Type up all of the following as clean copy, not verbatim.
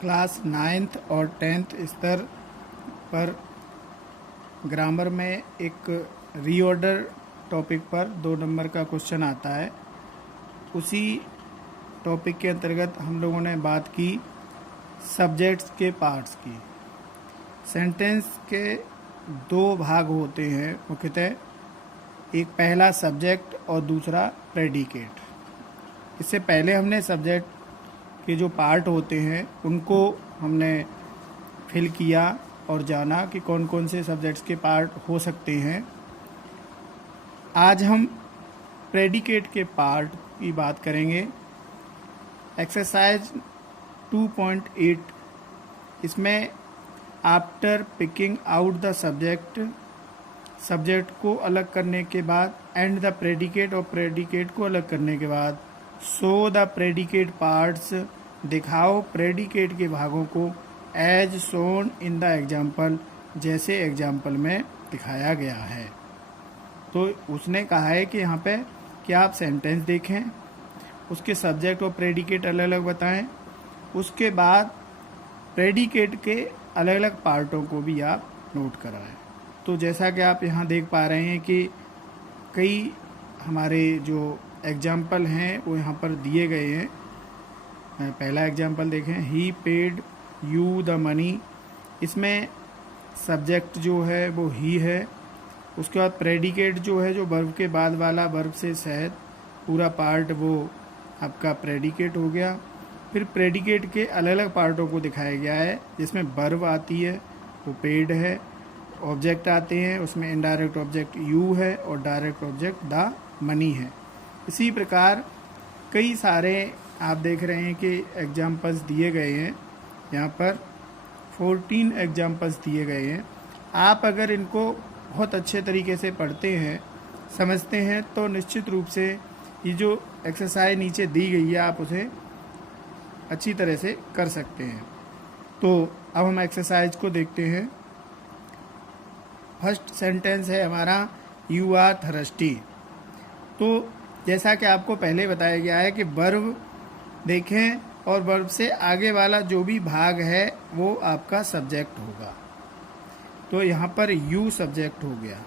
Class 9th और 10th स्तर पर ग्रामर में एक रीऑर्डर टॉपिक पर 2 नंबर का क्वेश्चन आता है। उसी टॉपिक के अंतर्गत हम लोगों ने बात की सब्जेक्ट्स के पार्ट्स की। सेंटेंस के 2 भाग होते हैं मुख्यतः, एक पहला सब्जेक्ट और दूसरा प्रेडिकेट। इससे पहले हमने सब्जेक्ट के जो पार्ट होते हैं उनको हमने फिल किया और जाना कि कौन कौन से सब्जेक्ट्स के पार्ट हो सकते हैं। आज हम प्रेडिकेट के पार्ट की बात करेंगे। एक्सरसाइज 2.8, इसमें after picking out the subject को अलग करने के बाद एंड द प्रेडिकेट और प्रेडिकेट को अलग करने के बाद शो द प्रेडिकेट पार्ट्स, दिखाओ प्रेडिकेट के भागों को as shown in the example, जैसे एग्जाम्पल में दिखाया गया है। तो उसने कहा है कि यहाँ पे कि आप सेंटेंस देखें, उसके सब्जेक्ट और प्रेडिकेट अलग अलग बताएं, उसके बाद प्रेडिकेट के अलग अलग पार्टों को भी आप नोट कराएं। तो जैसा कि आप यहाँ देख पा रहे हैं कि कई हमारे जो एग्जाम्पल हैं वो यहाँ पर दिए गए हैं। पहला एग्जाम्पल देखें, ही पेड यू द मनी। इसमें सब्जेक्ट जो है वो ही है। उसके बाद प्रेडिकेट जो है, जो वर्ब के बाद वाला वर्ब से सहित पूरा पार्ट, वो आपका प्रेडिकेट हो गया। फिर प्रेडिकेट के अलग अलग पार्टों को दिखाया गया है, जिसमें वर्ब आती है वो पेड है, ऑब्जेक्ट आते हैं उसमें इनडायरेक्ट ऑब्जेक्ट यू है और डायरेक्ट ऑब्जेक्ट द मनी है। इसी प्रकार कई सारे आप देख रहे हैं कि एग्जाम्पल्स दिए गए हैं। यहाँ पर 14 एग्जाम्पल्स दिए गए हैं। आप अगर इनको बहुत अच्छे तरीके से पढ़ते हैं, समझते हैं, तो निश्चित रूप से ये जो एक्सरसाइज नीचे दी गई है आप उसे अच्छी तरह से कर सकते हैं। तो अब हम एक्सरसाइज को देखते हैं। फर्स्ट सेंटेंस है हमारा, यू आर थर्स्टी। तो जैसा कि आपको पहले बताया गया है कि वर्ब देखें और वर्ब से आगे वाला जो भी भाग है वो आपका सब्जेक्ट होगा। तो यहाँ पर यू सब्जेक्ट हो गया।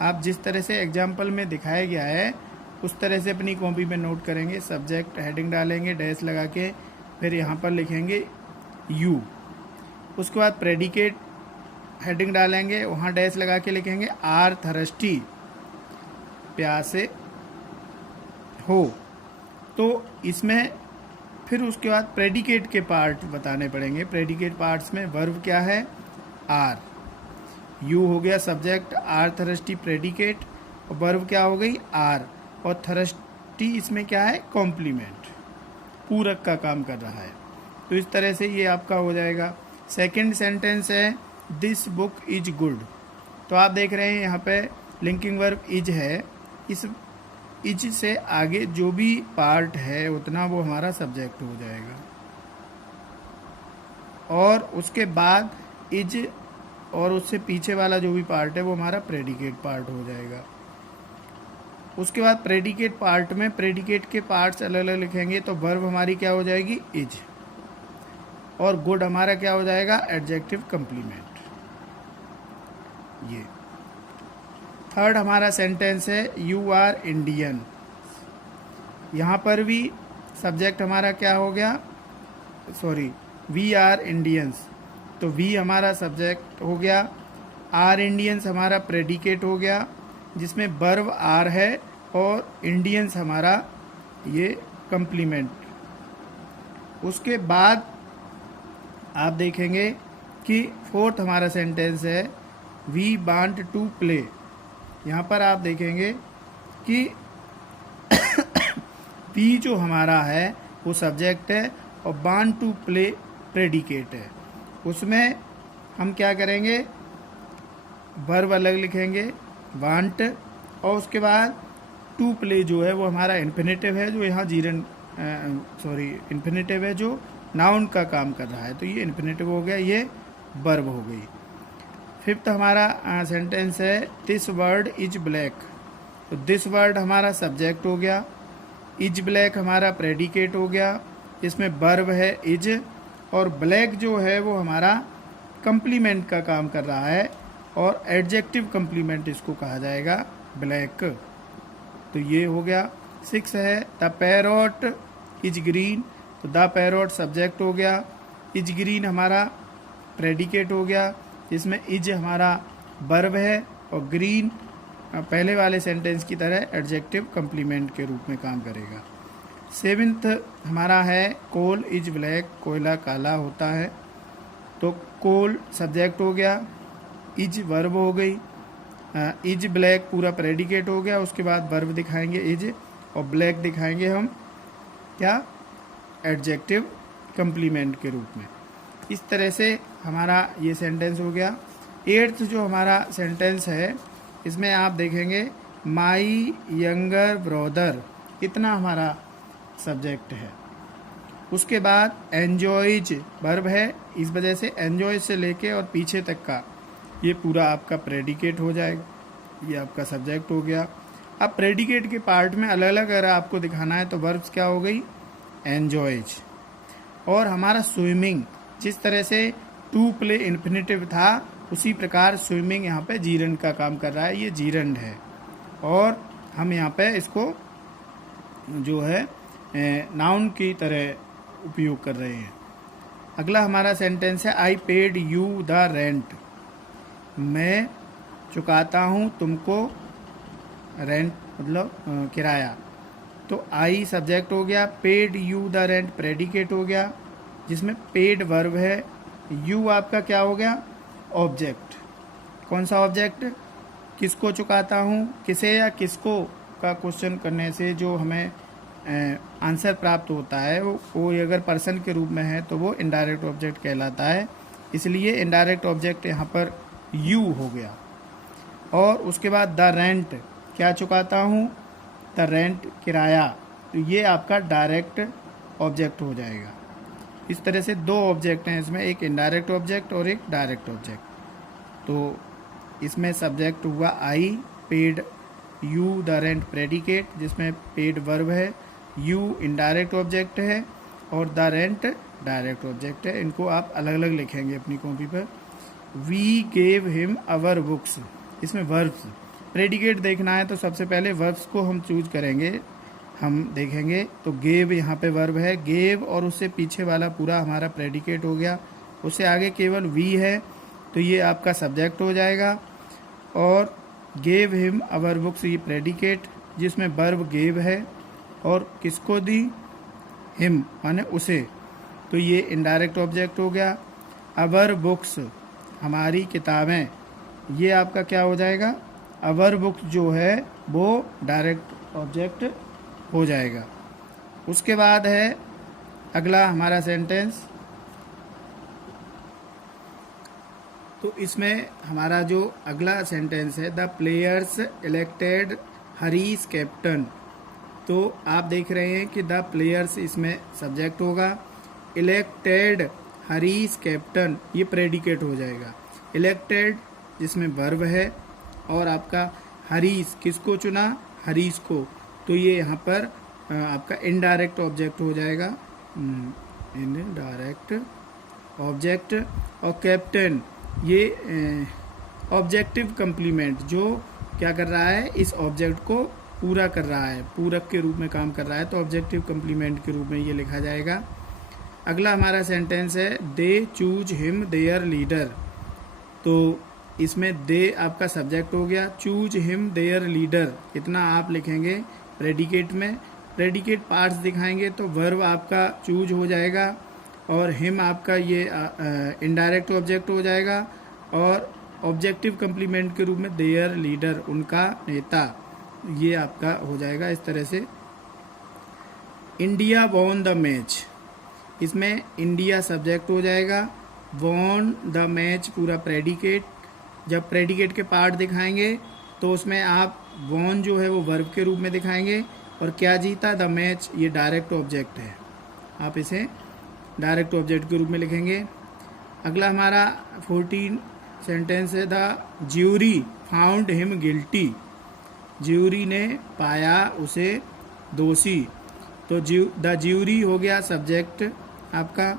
आप जिस तरह से एग्जाम्पल में दिखाया गया है उस तरह से अपनी कॉपी में नोट करेंगे। सब्जेक्ट हेडिंग डालेंगे डैश लगा के, फिर यहाँ पर लिखेंगे यू। उसके बाद प्रेडिकेट हेडिंग डालेंगे, वहाँ डैश लगा के लिखेंगे आर थर्स्टी, प्यासे हो। तो इसमें फिर उसके बाद प्रेडिकेट के पार्ट बताने पड़ेंगे। प्रेडिकेट पार्ट्स में वर्ब क्या है, आर। यू हो गया सब्जेक्ट, आर थर्स्टी प्रेडिकेट, और वर्ब क्या हो गई, आर। और थर्स्टी इसमें क्या है, कॉम्प्लीमेंट, पूरक का काम कर रहा है। तो इस तरह से ये आपका हो जाएगा। सेकंड सेंटेंस है, दिस बुक इज गुड। तो आप देख रहे हैं यहाँ पे लिंकिंग वर्ब इज है। इस इज से आगे जो भी पार्ट है उतना वो हमारा सब्जेक्ट हो जाएगा, और उसके बाद इज और उससे पीछे वाला जो भी पार्ट है वो हमारा प्रेडिकेट पार्ट हो जाएगा। उसके बाद प्रेडिकेट पार्ट में प्रेडिकेट के पार्ट्स अलग अलग लिखेंगे। तो वर्ब हमारी क्या हो जाएगी, इज, और गुड हमारा क्या हो जाएगा, एडजेक्टिव कंप्लीमेंट। ये थर्ड हमारा सेंटेंस है, यू आर इंडियन। यहाँ पर भी सब्जेक्ट हमारा क्या हो गया, सॉरी, वी आर इंडियंस। तो वी हमारा सब्जेक्ट हो गया, आर इंडियंस हमारा प्रेडिकेट हो गया, जिसमें वर्ब आर है, और इंडियंस हमारा ये कंप्लीमेंट। उसके बाद आप देखेंगे कि फोर्थ हमारा सेंटेंस है, वी वांट टू प्ले। यहाँ पर आप देखेंगे कि पी जो हमारा है वो सब्जेक्ट है और वांट टू प्ले प्रेडिकेट है। उसमें हम क्या करेंगे, वर्ब अलग लिखेंगे, वांट, और उसके बाद टू प्ले जो है वो हमारा इन्फिनेटिव है, जो यहाँ इन्फिनेटिव है जो नाउन का काम कर रहा है। तो ये इन्फिनेटिव हो गया, ये वर्ब हो गई। फिफ्थ हमारा सेंटेंस है, दिस वर्ड इज ब्लैक। तो दिस वर्ड हमारा सब्जेक्ट हो गया, इज ब्लैक हमारा प्रेडिकेट हो गया, इसमें वर्ब है इज, और ब्लैक जो है वो हमारा कंप्लीमेंट का काम कर रहा है और एडजेक्टिव कंप्लीमेंट इसको कहा जाएगा ब्लैक। तो ये हो गया। 6 है द पैरोट इज ग्रीन, तो द पैरोट सब्जेक्ट हो गया, इज ग्रीन हमारा प्रेडिकेट हो गया, इसमें इज हमारा वर्ब है और ग्रीन पहले वाले सेंटेंस की तरह एडजेक्टिव कंप्लीमेंट के रूप में काम करेगा। 7th हमारा है कोल इज ब्लैक, कोयला काला होता है, तो कोल सब्जेक्ट हो गया, इज वर्ब हो गई, इज ब्लैक पूरा प्रेडिकेट हो गया, उसके बाद वर्ब दिखाएंगे इज और ब्लैक दिखाएंगे हम क्या एडजेक्टिव कंप्लीमेंट के रूप में। इस तरह से हमारा ये सेंटेंस हो गया। 8th जो हमारा सेंटेंस है इसमें आप देखेंगे माई यंगर ब्रदर, इतना हमारा सब्जेक्ट है। उसके बाद एन्जॉयज वर्ब है, इस वजह से एन्जॉय से लेके और पीछे तक का ये पूरा आपका प्रेडिकेट हो जाएगा, ये आपका सब्जेक्ट हो गया। अब प्रेडिकेट के पार्ट में अलग अलग अगर आपको दिखाना है तो वर्ब्स क्या हो गई एन्जॉयज। और हमारा स्विमिंग, जिस तरह से टू प्ले इन्फिनेटिव था उसी प्रकार स्विमिंग यहाँ पे जीरंड का काम कर रहा है, ये जीरंड है और हम यहाँ पे इसको जो है नाउन की तरह उपयोग कर रहे हैं। अगला हमारा सेंटेंस है आई पेड यू द रेंट, मैं चुकाता हूँ तुमको रेंट मतलब किराया, तो आई सब्जेक्ट हो गया, paid you the rent predicate हो गया, जिसमें पेड वर्ब है, यू आपका क्या हो गया ऑब्जेक्ट। कौन सा ऑब्जेक्ट, किसको चुकाता हूँ, किसे या किसको का क्वेश्चन करने से जो हमें आंसर प्राप्त होता है वो अगर पर्सन के रूप में है तो वो इनडायरेक्ट ऑब्जेक्ट कहलाता है, इसलिए इनडायरेक्ट ऑब्जेक्ट यहाँ पर यू हो गया। और उसके बाद द रेंट, क्या चुकाता हूँ, द रेंट किराया, तो ये आपका डायरेक्ट ऑब्जेक्ट हो जाएगा। इस तरह से दो ऑब्जेक्ट हैं इसमें, एक इनडायरेक्ट ऑब्जेक्ट और एक डायरेक्ट ऑब्जेक्ट। तो इसमें सब्जेक्ट हुआ I, paid you the rent predicate जिसमें पेड वर्ब है, यू इनडायरेक्ट ऑब्जेक्ट है और द रेंट डायरेक्ट ऑब्जेक्ट है। इनको आप अलग अलग लिखेंगे अपनी कॉपी पर। We gave him our books, इसमें वर्ब्स प्रेडिकेट देखना है तो सबसे पहले वर्ब्स को हम चूज करेंगे, हम देखेंगे तो गेव यहाँ पे वर्ब है, गेव और उससे पीछे वाला पूरा हमारा प्रेडिकेट हो गया, उससे आगे केवल वी है तो ये आपका सब्जेक्ट हो जाएगा। और गेव हिम अवर बुक्स ये प्रेडिकेट जिसमें वर्ब गेव है और किसको दी हिम माने उसे, तो ये इनडायरेक्ट ऑब्जेक्ट हो गया। अवर बुक्स हमारी किताबें, ये आपका क्या हो जाएगा अवर बुक्स जो है वो डायरेक्ट ऑब्जेक्ट हो जाएगा। उसके बाद है अगला हमारा सेंटेंस, तो इसमें हमारा जो अगला सेंटेंस है the players elected Harish captain, तो आप देख रहे हैं कि द प्लेयर्स इसमें सब्जेक्ट होगा, इलेक्टेड हरीश कैप्टन ये प्रेडिकेट हो जाएगा, इलेक्टेड जिसमें वर्ब है और आपका हरीश किसको चुना हरीश को, तो ये यहाँ पर आपका इनडायरेक्ट ऑब्जेक्ट हो जाएगा, इनडायरेक्ट ऑब्जेक्ट। और कैप्टन ये ऑब्जेक्टिव कंप्लीमेंट जो क्या कर रहा है इस ऑब्जेक्ट को पूरा कर रहा है, पूरक के रूप में काम कर रहा है, तो ऑब्जेक्टिव कंप्लीमेंट के रूप में ये लिखा जाएगा। अगला हमारा सेंटेंस है they choose him there leader, तो इसमें दे आपका सब्जेक्ट हो गया, चूज हिम देयर लीडर इतना आप लिखेंगे प्रेडिकेट में, प्रेडिकेट पार्ट्स दिखाएंगे तो वर्ब आपका चूज हो जाएगा और हिम आपका ये इनडायरेक्ट ऑब्जेक्ट हो जाएगा और ऑब्जेक्टिव कंप्लीमेंट के रूप में देयर लीडर उनका नेता ये आपका हो जाएगा। इस तरह से इंडिया वॉन द मैच, इसमें इंडिया सब्जेक्ट हो जाएगा, वॉन द मैच पूरा प्रेडिकेट, जब प्रेडिकेट के पार्ट दिखाएंगे तो उसमें आप वॉन जो है वो वर्ब के रूप में दिखाएंगे और क्या जीता द मैच ये डायरेक्ट ऑब्जेक्ट है, आप इसे डायरेक्ट ऑब्जेक्ट के रूप में लिखेंगे। अगला हमारा 14 सेंटेंस है the jury found him guilty, jury ने पाया उसे दोषी, तो द ज्यूरी हो गया सब्जेक्ट आपका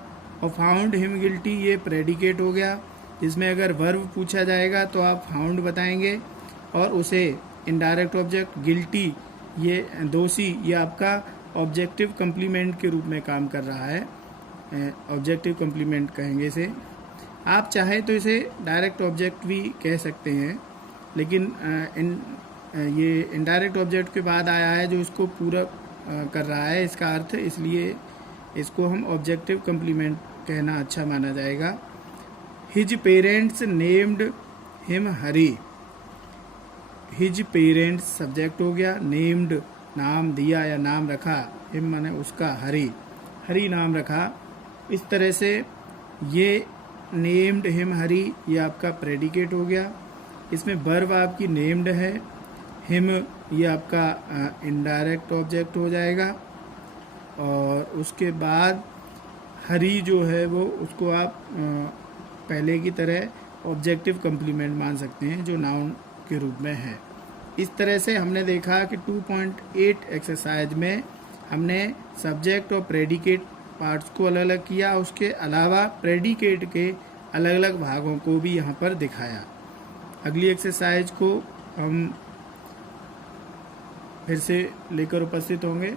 और फाउंड हिम गिल्टी ये प्रेडिकेट हो गया, जिसमें अगर वर्ब पूछा जाएगा तो आप फाउंड बताएंगे और उसे इनडायरेक्ट ऑब्जेक्ट, गिल्टी ये दोषी, ये आपका ऑब्जेक्टिव कम्प्लीमेंट के रूप में काम कर रहा है, ऑब्जेक्टिव कम्प्लीमेंट कहेंगे इसे। आप चाहे तो इसे डायरेक्ट ऑब्जेक्ट भी कह सकते हैं, लेकिन ये इनडायरेक्ट ऑब्जेक्ट के बाद आया है जो इसको पूरा कर रहा है इसका अर्थ, इसलिए इसको हम ऑब्जेक्टिव कम्प्लीमेंट कहना अच्छा माना जाएगा। हिज पेरेंट्स नेम्ड हिम हरी, हिज पेरेंट्स सब्जेक्ट हो गया, नेम्ड नाम दिया या नाम रखा, हिम माने उसका, हरी हरी नाम रखा। इस तरह से ये नेम्ड हिम हरी ये आपका प्रेडिकेट हो गया। इसमें वर्ब आपकी नेम्ड है, हिम ये आपका इनडायरेक्ट ऑब्जेक्ट हो जाएगा और उसके बाद हरी जो है वो उसको आप पहले की तरह ऑब्जेक्टिव कम्प्लीमेंट मान सकते हैं जो नाउन के रूप में है। इस तरह से हमने देखा कि 2.8 एक्सरसाइज में हमने सब्जेक्ट और प्रेडिकेट पार्ट्स को अलग अलग किया, उसके अलावा प्रेडिकेट के अलग अलग भागों को भी यहाँ पर दिखाया। अगली एक्सरसाइज को हम फिर से लेकर उपस्थित होंगे।